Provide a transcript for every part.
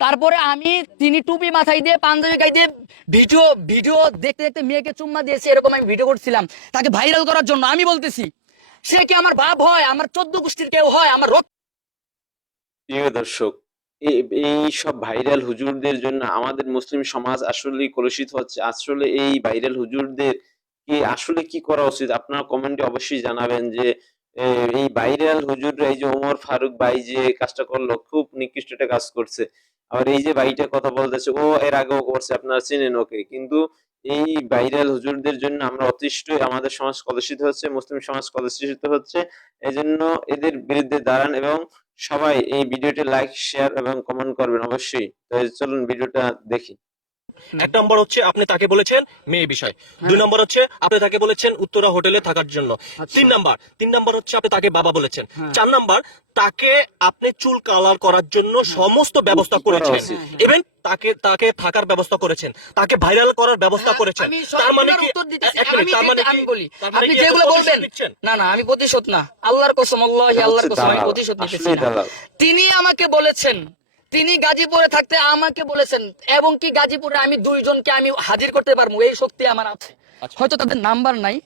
তারপরে আমি তিনি টুপি মাথায় দিয়ে, পাঞ্জাবি গাই দিয়ে ভিডিও ভিডিও দেখতে দেখতে মেয়েকে চুম্মা দিয়েছে এরকম আমি ভিডিও করছিলাম। তাকে ভাইরাল করার জন্য আমি বলতেছি, সে কি আমার বাপ হয়, আমার চোদ্দ গোষ্ঠীর কেউ হয়, আমার রক্ত দর্শক এই- সব ভাইরাল হুজুরদের জন্য আমাদের মুসলিম সমাজ আসলে কলুষিত হচ্ছে। আসলে এই ভাইরাল হুজুরদের কি, আসলে কি করা উচিত? আপনারা কমেন্টে অবশ্যই জানাবেন যে এই ভাইরাল হুজুররা, এই যে ওমর ফারুক ভাই যে কাজটা করল, খুব নিকৃষ্ট একটা কাজ করছে। আর এই যে ভাইটা কথা বলতেছে, ও এর আগেও করছে, আপনারা চিনেন ওকে। কিন্তু এই ভাইরাল হুজুরদের জন্য আমরা অতিষ্ঠ, আমাদের সমাজ কলুষিত হচ্ছে, মুসলিম সমাজ কলুষিত হচ্ছে, এজন্য এদের বিরুদ্ধে দাঁড়ান এবং সবাই এই ভিডিওটি লাইক শেয়ার এবং কমেন্ট করবেন অবশ্যই। তো চলুন ভিডিওটা দেখি। এক নম্বর হচ্ছে আপনি তাকে বলেছেন মেয়ে বিষয়। দুই নম্বর হচ্ছে আপনি তাকে বলেছেন উত্তরা হোটেলে থাকার জন্য। তিন নাম্বার তিন নাম্বার হচ্ছে আপনি তাকে বাবা বলেছেন। চার নাম্বার তাকে আপনি চুল কালার করার জন্য সমস্ত ব্যবস্থা করেছেন। ইভেন তাকে তাকে থাকার ব্যবস্থা করেছেন। তাকে ভাইরাল করার ব্যবস্থা করেছেন। আমি তার মানে কি? তার মানে কি? আমি বলি মানে আপনি যেগুলো বলবেন না না আমি প্রতিশোধ না। আল্লাহর কসম আল্লাহ আল্লাহর কসম আমি প্রতিশোধ নিতেছি তিনি আমাকে বলেছেন তিনি গাজীপুরে থাকতে আমাকে বলেছেন এবং কি গাজীপুরে আমি দুইজনকে আমি হাজির করতে পারব? এই শক্তি আমার আছে। হয়তো তাদের নাম্বার নাই।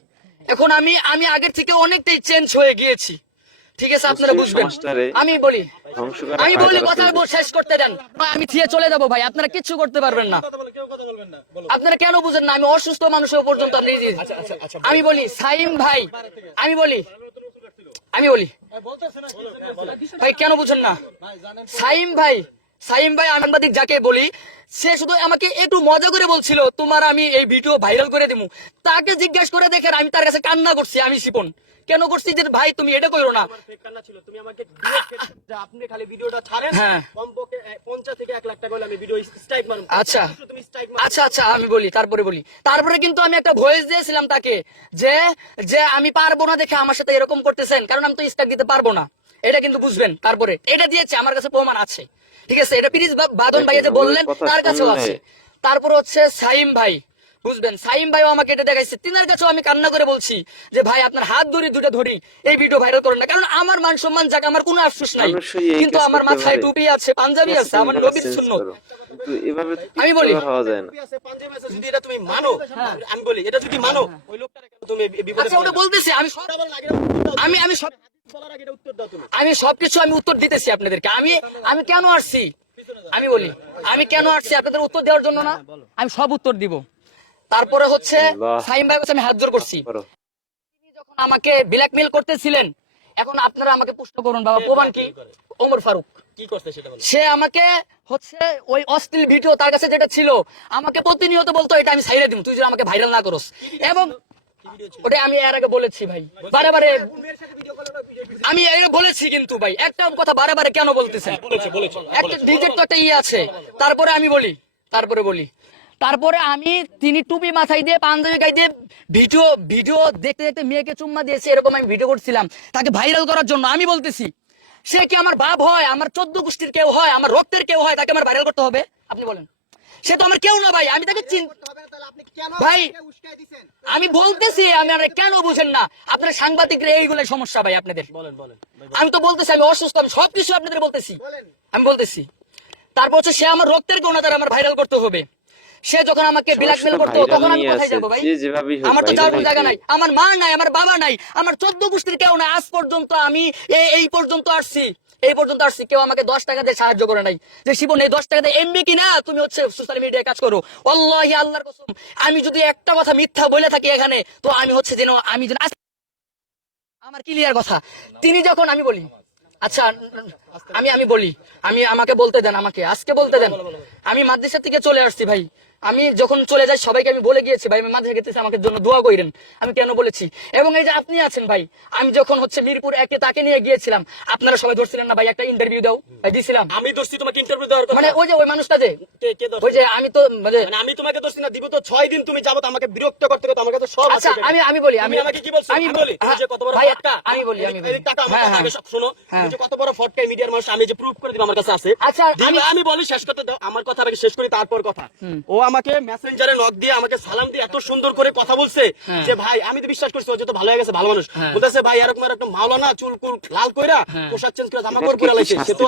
এখন আমি আমি আগের থেকে অনেকটাই চেঞ্জ হয়ে গিয়েছি। ঠিক আছে আপনারা বুঝবেন। আমি বলি আমি বলি কথা শেষ করতে দেন। আমি থিয়ে চলে যাব ভাই আপনারা কিচ্ছু করতে পারবেন না। আপনারা কেন বুঝেন না? আমি অসুস্থ মানুষের পর্যন্ত আপনি আমি বলি সাইম ভাই আমি বলি আমি বলি। ভাই কেন বুঝেন না? সাইম ভাই সাইম ভাই আনন্দাদিক যাকে বলি সে শুধু আমাকে একটু মজা করে বলছিল তোমার আমি এই ভিডিও ভাইরাল করে দিমু। তাকে জিজ্ঞাসা করে দেখেন আমি তার কাছে কান্না করছি আমি শিপন। কেন করছি যে ভাই তুমি এটা করো না? আপনি খালি ভিডিওটা ছাড়েন হ্যাঁ। কমপক্ষে পঞ্চাশ থেকে এক লাখ টাকা হলে আমি ভিডিও স্ট্রাইক মারুন আচ্ছা। আচ্ছা আচ্ছা আমি বলি তারপরে বলি। তারপরে কিন্তু আমি একটা ভয়েস দিয়েছিলাম তাকে যে যে আমি পারব না দেখে আমার সাথে এরকম করতেছেন কারণ আমি তো স্টার দিতে পারব না। এটা কিন্তু বুঝবেন তারপরে। এটা দিয়েছে আমার কাছে প্রমাণ আছে। ঠিক আছে এটা পিরিজ বাদন ভাই যে বললেন তার কাছেও আছে। তারপর হচ্ছে সাইম ভাই। বুঝবেন? সাইম ভাইও আমাকে এটা দেখাইছে। তিনার কাছেও আমি কান্না করে বলছি যে ভাই আপনার হাত ধরে দুটো ধরি এই ভিডিও ভাইরাল করেন না। কারণ আমার মান সম্মান যাকে আমার কোনো আফসোস নাই। কিন্তু আমার মাথায় টুপি আছে পাঞ্জাবি আছে আমার নবীর সুন্নত। আমি বলি। হওয়া যায় না। আছে পাঞ্জাবি আছে যদি এটা তুমি মানো আমি বলি এটা যদি মানো ওই লোকটারে কেন তুমি আচ্ছা ওটা বলতেছি আমি। আমি আমি সব বলার আগে এটা উত্তর দাও তুমি। আমি সবকিছু আমি উত্তর দিতেছি আপনাদেরকে। আমি আমি কেন আসছি? আমি বলি আমি কেন আসছি আপনাদের উত্তর দেওয়ার জন্য না? আমি সব উত্তর দিব। তারপরে হচ্ছে সাইম ভাই আমি হাত জোর করছি। তিনি যখন আমাকে ব্ল্যাকমেল করতেছিলেন এখন আপনারা আমাকে পুষ্ট করুন বাবা প্রমাণ কি? ওমর ফারুক। কি করতে সেটা সে আমাকে হচ্ছে ওই অশ্লীল ভিডিও তার কাছে যেটা ছিল আমাকে প্রতিনিয়ত বলতো এটা আমি সাইরে দিব তুই যদি আমাকে ভাইরাল না করস। এবং ওটা আমি এর আগে বলেছি ভাই। বারে বারে আমি এটা বলেছি কিন্তু ভাই একটা কথা বারে বারে কেন বলতেছেন? বলেছে বলেছে একটা ডিজের তো একটা ইয়ে আছে। তারপরে আমি বলি তারপরে বলি। তারপরে আমি তিনি টুপি মাথায় দিয়ে পাঞ্জাবি গাই দিয়ে ভিডিও ভিডিও দেখতে দেখতে মেয়েকে চুম্মা দিয়েছে এরকম আমি ভিডিও করছিলাম। তাকে ভাইরাল করার জন্য আমি বলতেছি সে কি আমার বাপ হয় আমার চোদ্দ গোষ্ঠীর কেউ হয় আমার রক্তের কেউ হয় তাকে আমার ভাইরাল করতে হবে? আপনি বলেন। সে তো আমার কেউ না ভাই আমি তাকে ভাই আমি বলতেছি আমি আর কেন বুঝেন না। আপনার সাংবাদিকরা এইগুলো সমস্যা ভাই আপনাদের। আমি তো বলতেছি আমি অসুস্থ আমি সবকিছু আপনাদের বলতেছি। আমি বলতেছি তারপর হচ্ছে সে আমার রক্তের কোনা তার আমার ভাইরাল করতে হবে। সে যখন আমাকে ব্ল্যাকমেল করতো তখন আমি কোথায় যাব ভাই? আমার তো যাওয়ার জায়গা নাই আমার মা নাই আমার বাবা নাই আমার চোদ্দ গোষ্ঠীর কেউ নাই আজ পর্যন্ত আমি এই এই পর্যন্ত আসছি এই পর্যন্ত আসছি কেউ আমাকে দশ টাকা দিয়ে সাহায্য করে নাই। যে শিবন এই দশ টাকা দিয়ে এমবি কিনা? তুমি হচ্ছে সোশ্যাল মিডিয়ায় কাজ করো। আল্লাহি আল্লাহর কসম আমি যদি একটা কথা মিথ্যা বলে থাকি এখানে তো আমি হচ্ছে যেন আমি যেন আমার ক্লিয়ার কথা। তিনি যখন আমি বলি আচ্ছা আমি আমি বলি আমি আমাকে বলতে দেন আমাকে আজকে বলতে দেন। আমি মাদ্রাসা থেকে চলে আসছি ভাই। আমি যখন চলে যাই সবাইকে আমি বলে গিয়েছি ভাই আমি মাদ্রাসা গেতেছি আমাকে জন্য দোয়া করেন। আমি কেন বলেছি? এবং এই যে আপনি আছেন ভাই আমি যখন হচ্ছে মিরপুর একে তাকে নিয়ে গিয়েছিলাম আপনারা সবাই ধরছিলেন না ভাই একটা ইন্টারভিউ দাও। ভাই দিছিলাম। আমি দোষী তোমাকে ইন্টারভিউ দেওয়ার মানে ওই যে ওই মানুষটা যে ওই যে আমি তো মানে মানে আমি তোমাকে দোষী না দিব তো ছয় দিন তুমি যাবত আমাকে বিরক্ত করতে করতে আমার কাছে সব আচ্ছা আছে। আমি আমি বলি আমি আমি আমাকে কি বলছো? আমি বলি এই যে কত বড় ভাই একটা আমি বলি আমি বলি। টাকা আমার হ্যাঁ হ্যাঁ। আগে সব শোনো হ্যাঁ। যে কত বড় ফটকা মিডিয়ার মানুষ আমি যে প্রুফ করে দিব আমার কাছে আছে। আচ্ছা, আমি- আমি বলি শেষ করতে দাও। আমার কথা আগে শেষ করি তারপর কথা। ও আমাকে মেসেঞ্জারে নক দিয়ে আমাকে সালাম দিয়ে এত সুন্দর করে কথা বলছে হ্যাঁ। যে ভাই আমি তো বিশ্বাস করছি ও যে তো ভালো হয়ে গেছে ভালো মানুষ হ্যাঁ। বলতেছে ভাই এরকম একটা মাওলানা চুল কুল লাল কইরা পোশাক চেঞ্জ করে জামা কাপড় পরে লাইছে সে তো